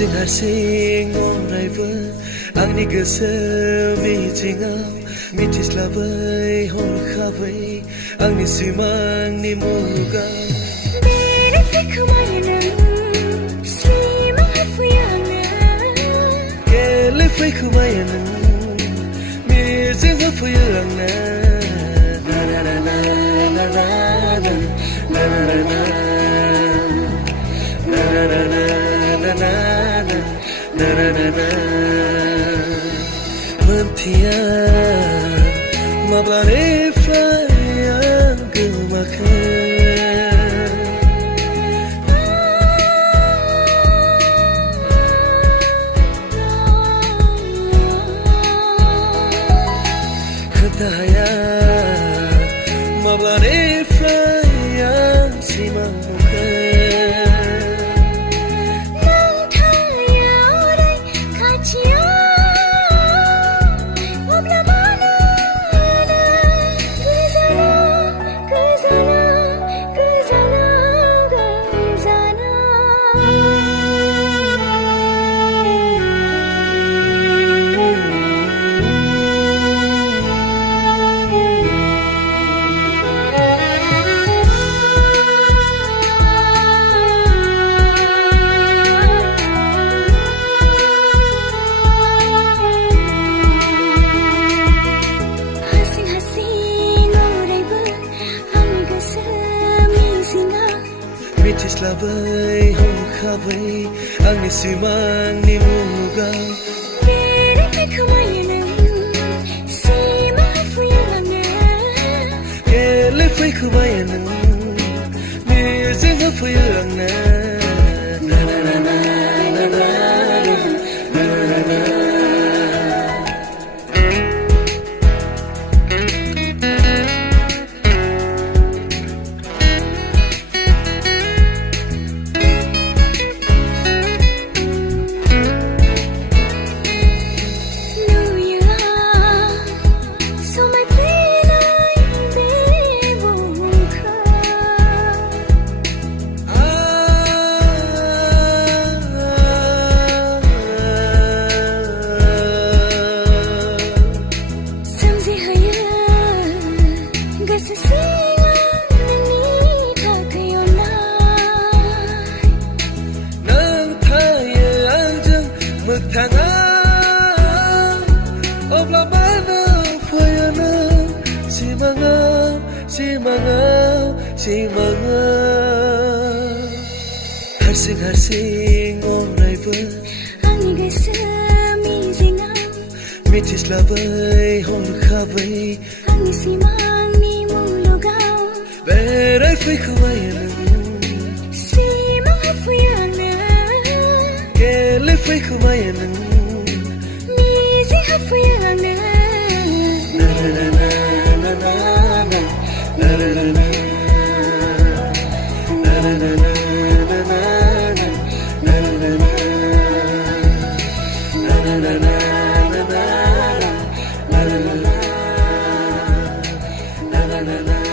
हारसिं अरायबो आंनि गोसो मिजिङाव मिथिस्लाबै हरखाबै आंनि सिमांनि मुलुगाव बेनिफ्राय खोमायो नों सिमांआव फैयो आंनो गेलेफै खोमायो नों मिजिं होफैयो आंनो ना ना ना ना ना ना ना ना ना ना मोनथिया माब्लानिफ्राय आं गोमाखो खोन्था हाया माब्लानिफ्राय आं सिमां नुखो मिथिस्लाबै हरखाबै आंनि सिमांनि मुलुगाव बेनिफ्राय खोमायो नों सिमांआव फैयो आंनो गेलेफै खोमायो नों मिजिं होफैयो आंनो ना ना ना ना ना ना ना ना हारसिं अरायबो आंनि गोसो मिजिङाव मिथिस्लाबै हरखाबै आंनि सिमांनि मुलुगाव बेरायफै खोमायो नों सिमांआव फैयो आंनो गेलेफै खोमायो नों मिजिं होफैयो आंनो ना ना ना ना ना ना ना ना ना na na na